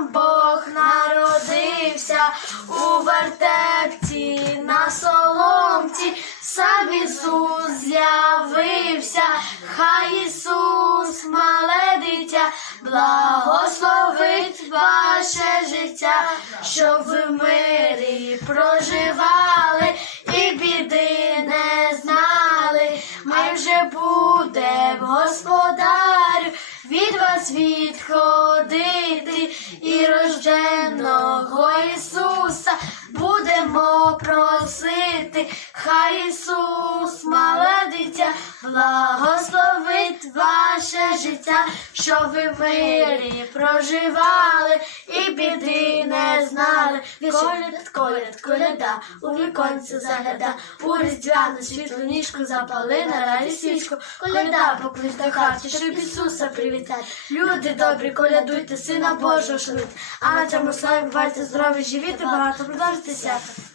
нам Бог народився у вертепці на соломці, сам Ісус з'явився, хай Ісус, мале дитя, благословить ваше життя, щоб ви мирі проживали і біди не знали. Ми вже будемо, господарю, від вас відходити рожденого Ісуса будемо просити. Хай Ісус, мале дитя, благословить ваше життя, щоб ви в мирі проживали і біди не знали. Коляд, коляд, коляда, у віконце загляда, у різдвяну світлу ніжку запали на раді свічку. Коляда поклич до хаті, щоб Ісуса привітати. Люди добрі, колядуйте, Сина Божого шануйте. А на цьому славі бувайте здорові, живіте, багато продовжуйте свято.